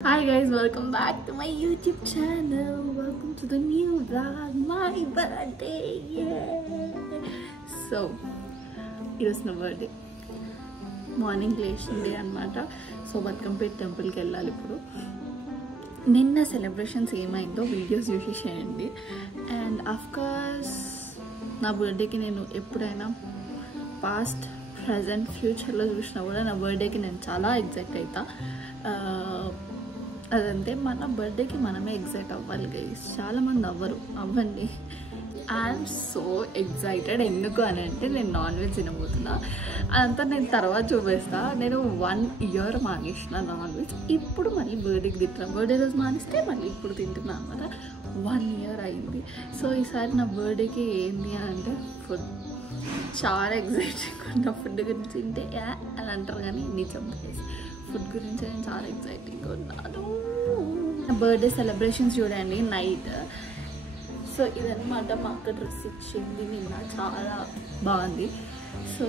Hi guys, welcome back to my YouTube channel. Welcome to the new vlog, my birthday. Yeah. So, it was my birthday. Morning లేచింది అన్నమాట. So బతుకంపేట టెంపుల్కి వెళ్ళాలి ఇప్పుడు. నిన్న celebrations ఏమైందో videos చూసి చేయండి. అండ్ అఫ్కోర్స్ నా బర్త్డేకి నేను ఎప్పుడైనా పాస్ట్ ప్రజెంట్ ఫ్యూచర్లో చూసినా కూడా నా బర్త్డేకి నేను చాలా ఎగ్జైట్ అవుతా. అదంతే మన బర్త్డేకి మనమే ఎగ్జైట్ అవ్వాలి గైస్. చాలామంది అవ్వండి. I'm so excited. ఎందుకు అని అంటే నేను నాన్ వెజ్ తినబోతున్నా. అదంతా నేను తర్వాత చూపిస్తా. నేను 1 year మానేసిన నాన్ వెజ్. ఇప్పుడు మళ్ళీ బర్త్డేకి తింటున్నాను. బర్త్డే రోజు మానేస్తే మళ్ళీ ఇప్పుడు తింటున్నాను అనమాట. 1 year అయింది. సో ఈసారి నా బర్త్డేకి ఏంటి అని అంటే ఫుడ్. చాలా ఎగ్జైటింగ్ ఉన్న ఫుడ్ గురించి తింటే అని అంటారు కానీ నిజం ఫుడ్ గురించి నేను చాలా ఎగ్జైటింగ్గా ఉన్నాను. బర్త్డే సెలబ్రేషన్స్ చూడండి నైట్. సో ఇదన్నమాట మా అక్క డ్రెస్ ఇచ్చింది నిన్న, చాలా బాగుంది. సో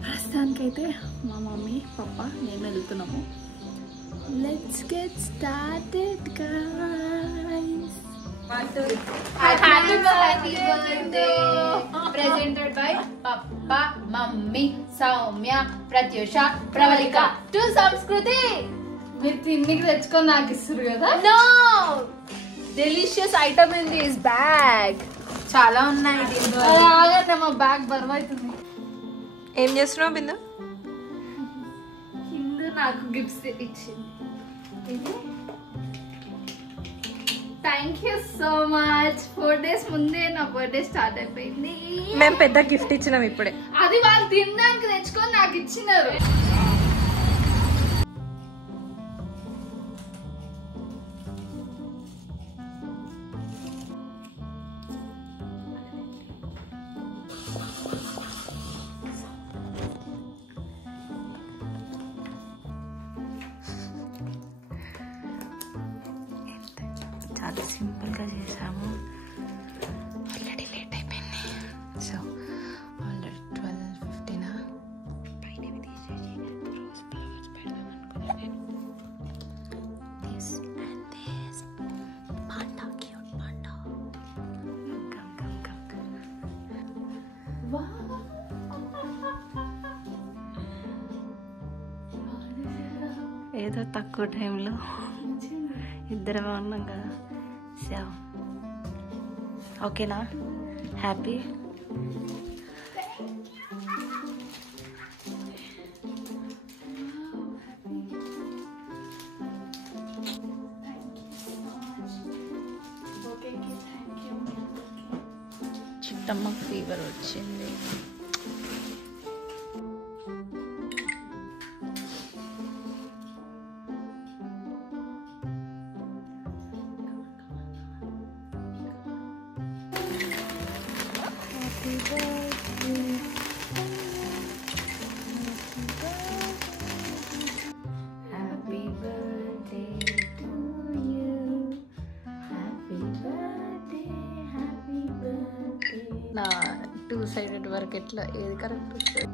ప్రస్తుతానికైతే మా మమ్మీ పాప నేను వెళ్తున్నాము. Let's get started guys. Happy birthday presented by Papa, Mummy, Soumya, Pratyusha, Pravalika to Samskruti. మీరు తిన్నికి తెచ్చుకొని నాకు ఇస్తారు కదా. No delicious item in this bag. చాలా ఉన్నాయి దీంట్లో. ఆగండి, మా బ్యాగ్ బరువు అవుతుంది. ఏం చేస్తున్నావు బిందు? హిందూ నాకు గిఫ్ట్స్ ఇచ్చింది. Thank you so much. 4 days ముందే నా బర్త్డే స్టార్ట్ అయిపోయింది. మేము పెద్ద గిఫ్ట్ ఇచ్చినాం ఇప్పుడే. అది వాళ్ళు తినడానికి తెచ్చుకొని నాకు ఇచ్చినారు. చాలా సింపుల్గా చేసాము. ఆల్రెడీ లేట్ అయిపోయింది. సో ఆల్రెడీ 12:15 పైన తీసేసి రోజ్ ఫ్లవర్స్ పెడదాం అనుకున్నాను. This and this panda, cute panda. Come ఏదో తక్కువ టైంలో ఇద్దరమే ఉన్నాం కదా. సో ఓకేనా? హ్యాపీ? చిట్టమ్మకు ఫీవర్ వచ్చింది. నా 2-sided వర్క్ ఎట్లా ఏది కరెక్ట్ వస్తుంది?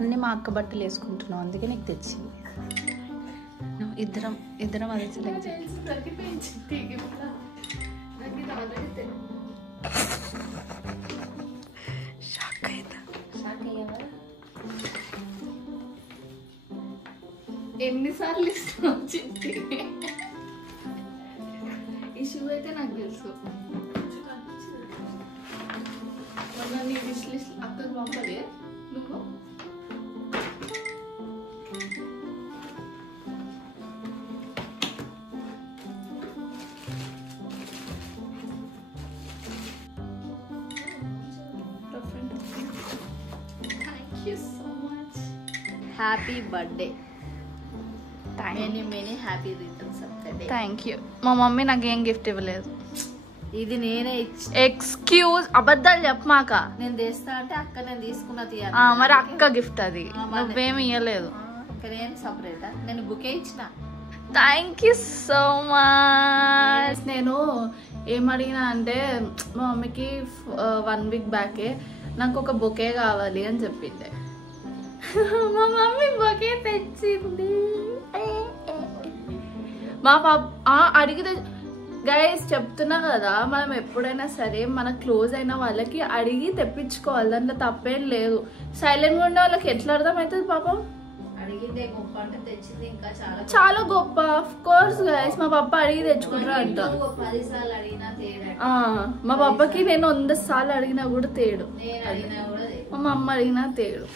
అన్నీ మా అక్క బట్టలు వేసుకుంటున్నావు, అందుకే నీకు తెచ్చింది. ఇద్దరం అదే సెలెక్ట్ షాక్ అవుతా. ఎన్నిసార్లు ఇష్టం వచ్చింది. ఈ షూ అయితే నాకు తెలుసు. నీ విష్ లిస్ట్ అక్కకు పంపలే నువ్వు? Thank you so much. Happy birthday. Thank many happy returns of the day. Thank you. మా మమ్మీ నాకేం గిఫ్ట్ ఇవ్వలేదు. ఇది నేనే ఇచ్చి. ఎక్స్క్యూజ్, అబద్ధాలు చెప్పమాక. నేను తెస్తా అంటే అక్క నేను తీసుకున్న తీయాలి. మరి అక్క గిఫ్ట్ అది, నువ్వేమి ఇవ్వలేదు. నేను సపరేటా, నేను బుకే ఇచ్చిన. Thank you so much. నేను ఏమడిగినా అంటే మా మమ్మీకి 1 వీక్ బ్యాకే నాకు ఒక బొకే కావాలి అని చెప్పింది. మా మమ్మీ బొకే తెచ్చింది. మా పాప అడిగితే గైస్ చెప్తున్నా కదా, మనం ఎప్పుడైనా సరే మన క్లోజ్ అయిన వాళ్ళకి అడిగి తెప్పించుకోవాలి, దాంట్లో తప్పేం లేదు. సైలెంట్గా ఉండే వాళ్ళకి ఎట్లా అర్థమవుతుంది పాపం. అడిగిందే గొప్ప అంటే తెచ్చింది ఇంకా చాలా గొప్ప. ఆఫ్ కోర్స్ గైస్, మా పాప అడిగి తెచ్చుకుంటారు అంట. 10 సార్లు అడిగినా తేడా. మా పాపకి నేను 100 సార్లు అడిగినా కూడా తేడు, మా అమ్మ అడిగినా తేడు.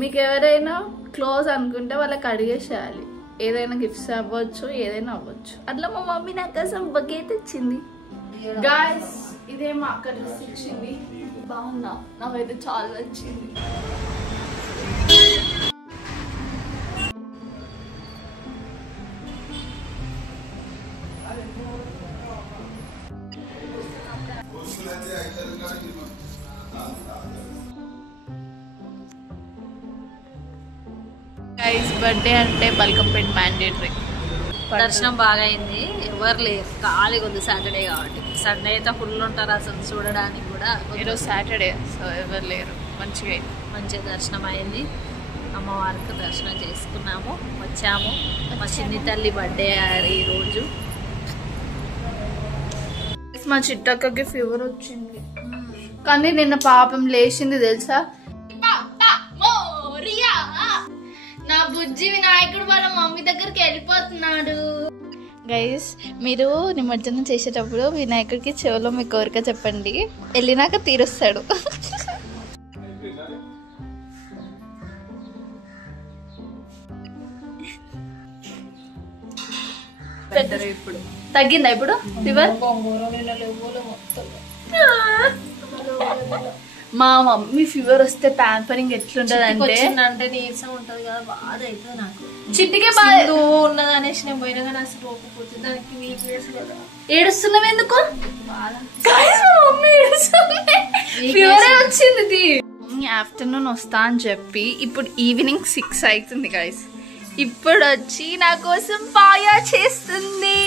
మీకు ఎవరైనా క్లోజ్ అనుకుంటే వాళ్ళకి అడిగేసేయాలి. ఏదైనా గిఫ్ట్స్ అవ్వచ్చు, ఏదైనా అవ్వచ్చు. అట్లా మా మమ్మీ నా కోసం బొకే తెచ్చింది. గాయ్స్, ఇదే మా అక్క డ్రెస్ ఇచ్చింది. బాగుందా? నాకైతే చాలా నచ్చింది. గైస్, బర్త్డే అంటే బల్కంపేట్ మ్యాండేటరీ. దర్శనం బాగా అయింది, ఎవరు లేరు, ఖాళీగా ఉంది. సాటర్డే కాబట్టి, సండే అయితే ఫుల్ ఉంటారు అసలు చూడడానికి కూడా. ఈరోజు సాటర్డే, సో ఎవరు లేరు. మంచిగా అయింది, మంచిగా దర్శనం అయింది. అమ్మవారికి దర్శనం చేసుకున్నాము, వచ్చాము. మా చిన్ని తల్లి బర్త్డే ఈరోజు. మా చిట్టక్కకి ఫీవర్ వచ్చింది, కానీ నిన్న పాపం లేచింది తెలుసా. నా బుజ్జి వినాయకుడు వాళ్ళ మమ్మీ దగ్గరికి వెళ్ళిపోతున్నాడు. గైస్, మీరు నిమజ్జనం చేసేటప్పుడు వినాయకుడికి చెవులో మీ కోరిక చెప్పండి, వెళ్ళినాక తీరుస్తాడు. ఇప్పుడు తగ్గిందా ఇప్పుడు ఫీవర్? మా మమ్మీ ఫీవర్ వస్తే ప్యాంపరింగ్ ఎట్లుంటది అంటే నీరసం ఉంటది కదా, బాధ అవుతుంది నాకు. చిట్టికే బాధ ఉన్నది అనేసి నేను పోయినా కానీ అసలు పోకపోతే దానికి వీక్నెస్ కదా. ఏడుస్తున్నావు ఎందుకు? ఫీవర్ వచ్చింది. ఆఫ్టర్నూన్ వస్తా అని చెప్పి ఇప్పుడు ఈవినింగ్ 6 అవుతుంది గైస్. ఇప్పుడు వచ్చి నా కోసం పాయా చేస్తుంది.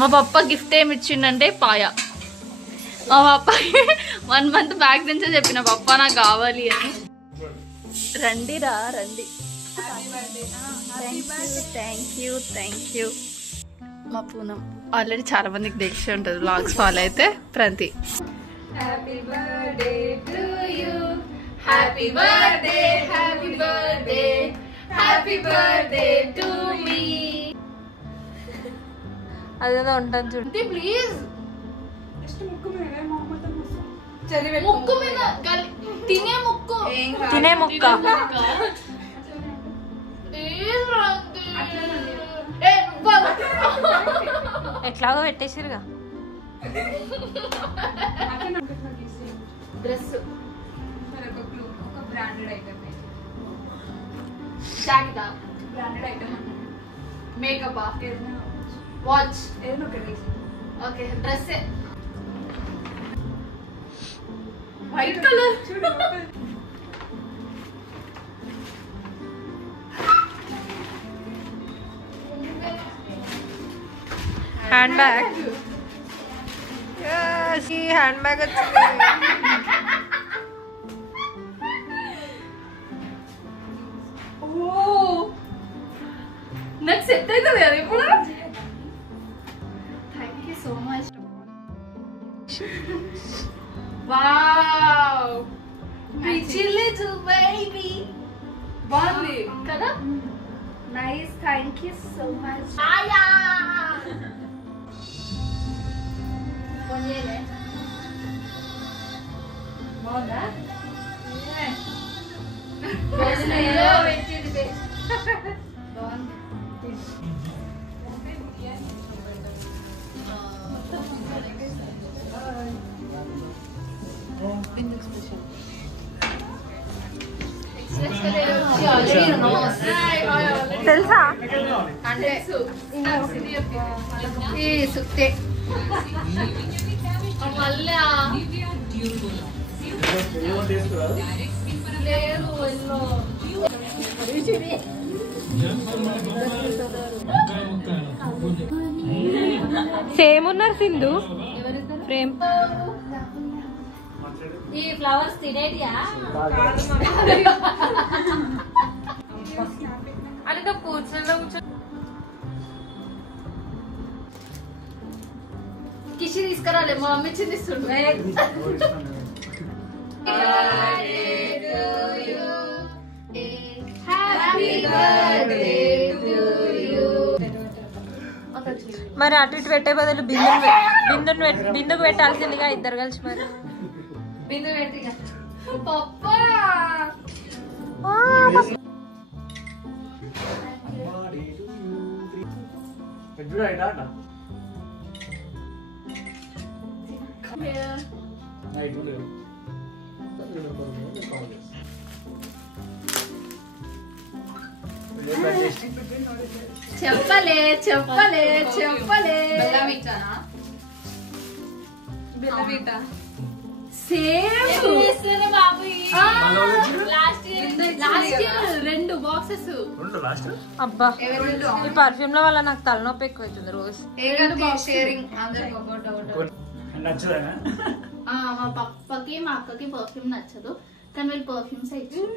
మా పప్ప గిఫ్ట్ ఏమి ఇచ్చిండంటే పాయా. మా పప్పకి 1 మంత్ బ్యాక్ నుంచే చెప్పిన, పప్ప నాకు కావాలి అని. రండిరా రండి. Thank you. మా పూనం ఆల్రెడీ చాలా మందికి తెలిసి ఉంటుంది, వ్లాగ్స్ ఫాలో అయితే. ప్రంతి, happy birthday to you, happy birthday, happy birthday, happy birthday to me. అదేదో ఉంటాను చూడు ప్లీజ్. ముక్కు మీద తినే ముక్కు, తినే ముక్క. ఎట్లాగో పెట్టేసిరుగా dress. Makeup, watch, okay dress white colour. Hand bag. Hand bag వచ్చింది. నాకు సెట్ అవుతుంది కదా ఇప్పుడు. Thank you so much. Wow, little baby. బాగుంది కదా? Nice, thank you so much. బాగుందా? తెలుసా అంటే ఈ సుత్తే మళ్ళా లేరు ఎల్లో సేమ్ ఉన్నారు సింధు ప్రేమ్. ఈ ఫ్లవర్స్ తినేటియా అనిత కూర్చొని కిషి తీసుకురాలే మా మమ్మీ చిన్నిస్తుండు మరి అటు ఇటు పెట్టే బదులు బిందుకు పెట్టాల్సిందిగా ఇద్దరు కలిసి మరి. బిందు పెట్టి చెప్పలే చెప్పలే చెప్పలే సేమ్ బాబు లాస్ట్ ఇయర్ 2 బాక్సెస్ అబ్బా ఈ పర్ఫ్యూమ్ లో వల్ల నాకు తలనొప్పి ఎక్కువ అవుతుంది రోజు. షేరింగ్ మా పప్పకి మా అక్కకి పర్ఫ్యూమ్ నచ్చదు కానీ వీళ్ళు పర్ఫ్యూమ్స్ ఇచ్చారు.